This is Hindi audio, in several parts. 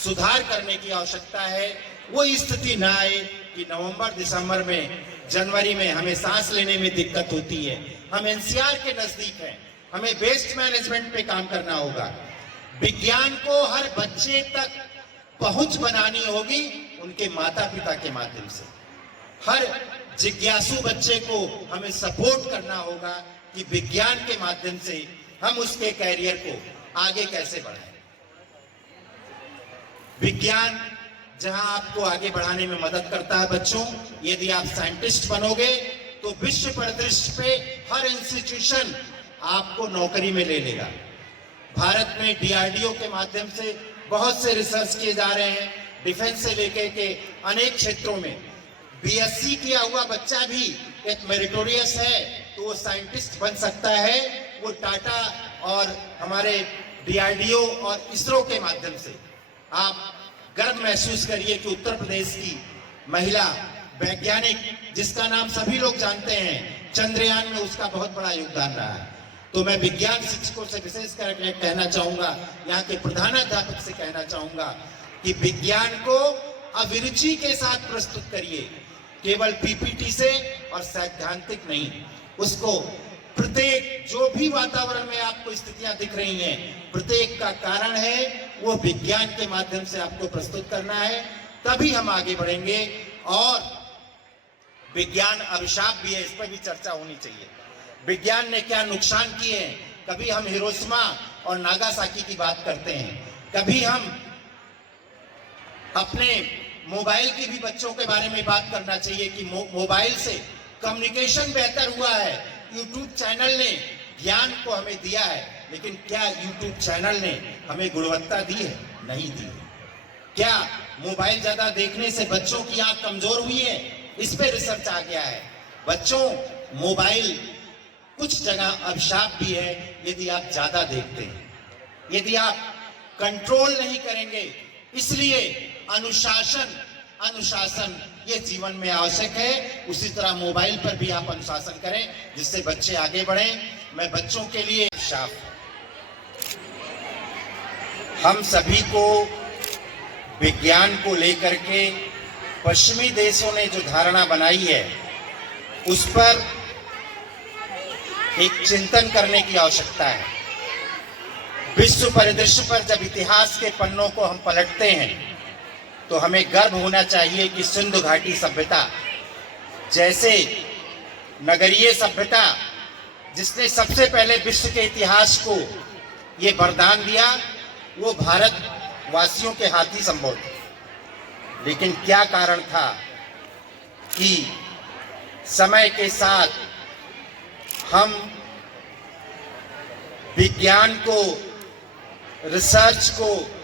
सुधार करने की आवश्यकता है। वो स्थिति ना आए कि नवंबर दिसंबर में, जनवरी में हमें सांस लेने में दिक्कत होती है। हम एनसीआर के नजदीक हैं, हमें वेस्ट मैनेजमेंट पे काम करना होगा। विज्ञान को हर बच्चे तक पहुंच बनानी होगी उनके माता पिता के माध्यम से। हर जिज्ञासु बच्चे को हमें सपोर्ट करना होगा कि विज्ञान के माध्यम से हम उसके कैरियर को आगे कैसे बढ़ाएं। विज्ञान जहां आपको आगे बढ़ाने में मदद करता है बच्चों, यदि आप साइंटिस्ट बनोगे तो विश्व परिदृश्य पे हर इंस्टीट्यूशन आपको नौकरी में ले लेगा। भारत में डीआरडीओ के माध्यम से बहुत से रिसर्च किए जा रहे हैं, डिफेंस से लेकर के अनेक क्षेत्रों में। बीएससी किया हुआ बच्चा भी एक मेरिटोरियस है तो वो साइंटिस्ट बन सकता है। वो टाटा और हमारे डीआरडीओ और इसरो के माध्यम से आप गर्व महसूस करिए कि उत्तर प्रदेश की महिला वैज्ञानिक, जिसका नाम सभी लोग जानते हैं, चंद्रयान में उसका बहुत बड़ा योगदान रहा है। तो मैं विज्ञान शिक्षकों से विशेष करके कहना चाहूंगा, यहाँ के प्रधानाध्यापक से कहना चाहूंगा कि विज्ञान को अभिरुचि के साथ प्रस्तुत करिए, केवल पीपीटी से और सैद्धांतिक नहीं। उसको प्रत्येक जो भी वातावरण में आपको स्थितियां दिख रही हैं, प्रत्येक का कारण है वो विज्ञान के माध्यम से आपको प्रस्तुत करना है, तभी हम आगे बढ़ेंगे। और विज्ञान अभिशाप भी है, इस पर भी चर्चा होनी चाहिए। विज्ञान ने क्या नुकसान किए हैं। कभी हम हिरोशिमा और नागासाकी की बात करते हैं, कभी हम अपने मोबाइल की भी बच्चों के बारे में बात करना चाहिए कि मोबाइल से कम्युनिकेशन बेहतर हुआ है। यूट्यूब चैनल ने ज्ञान को हमें दिया है, लेकिन क्या यूट्यूब चैनल ने हमें गुणवत्ता दी है? नहीं दी। क्या मोबाइल ज्यादा देखने से बच्चों की आंख कमजोर हुई है? इस पे रिसर्च आ गया है। बच्चों, मोबाइल कुछ जगह अभिशाप भी है यदि आप ज्यादा देखते हैं, यदि आप कंट्रोल नहीं करेंगे। इसलिए अनुशासन ये जीवन में आवश्यक है। उसी तरह मोबाइल पर भी आप अनुशासन करें जिससे बच्चे आगे बढ़ें। मैं बच्चों के लिए शाफ, हम सभी को विज्ञान को लेकर के पश्चिमी देशों ने जो धारणा बनाई है उस पर एक चिंतन करने की आवश्यकता है। विश्व परिदृश्य पर जब इतिहास के पन्नों को हम पलटते हैं तो हमें गर्व होना चाहिए कि सिंधु घाटी सभ्यता जैसे नगरीय सभ्यता, जिसने सबसे पहले विश्व के इतिहास को ये वरदान दिया, वो भारत वासियों के हाथ ही संभव था। लेकिन क्या कारण था कि समय के साथ हम विज्ञान को, रिसर्च को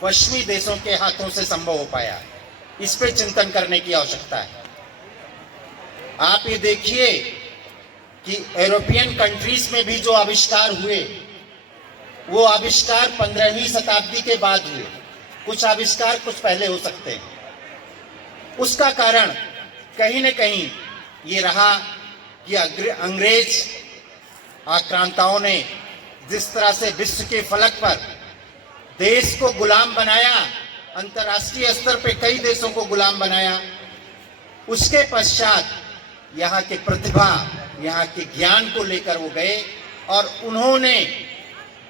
पश्चिमी देशों के हाथों से संभव हो पाया। इस पे चिंतन करने की आवश्यकता है। आप ये देखिए कि यूरोपियन कंट्रीज में भी जो आविष्कार हुए वो आविष्कार 15वीं शताब्दी के बाद हुए। कुछ आविष्कार कुछ पहले हो सकते हैं। उसका कारण कहीं न कहीं ये रहा कि अंग्रेज आक्रांताओं ने जिस तरह से विश्व के फलक पर देश को गुलाम बनाया, अंतर्राष्ट्रीय स्तर पे कई देशों को गुलाम बनाया, उसके पश्चात यहाँ के प्रतिभा, यहाँ के ज्ञान को लेकर वो गए और उन्होंने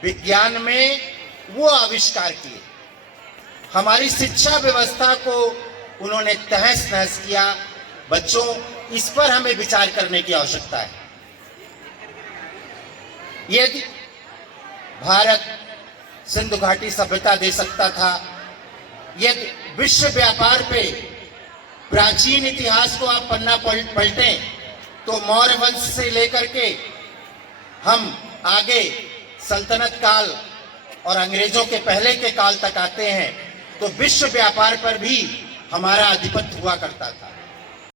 विज्ञान में वो आविष्कार किए। हमारी शिक्षा व्यवस्था को उन्होंने तहस नहस किया। बच्चों, इस पर हमें विचार करने की आवश्यकता है। यदि भारत सिंधु घाटी सभ्यता दे सकता था, यदि विश्व व्यापार पे प्राचीन इतिहास को आप पन्ना पलटें तो मौर्य वंश से लेकर के हम आगे सल्तनत काल और अंग्रेजों के पहले के काल तक आते हैं तो विश्व व्यापार पर भी हमारा आधिपत्य हुआ करता था।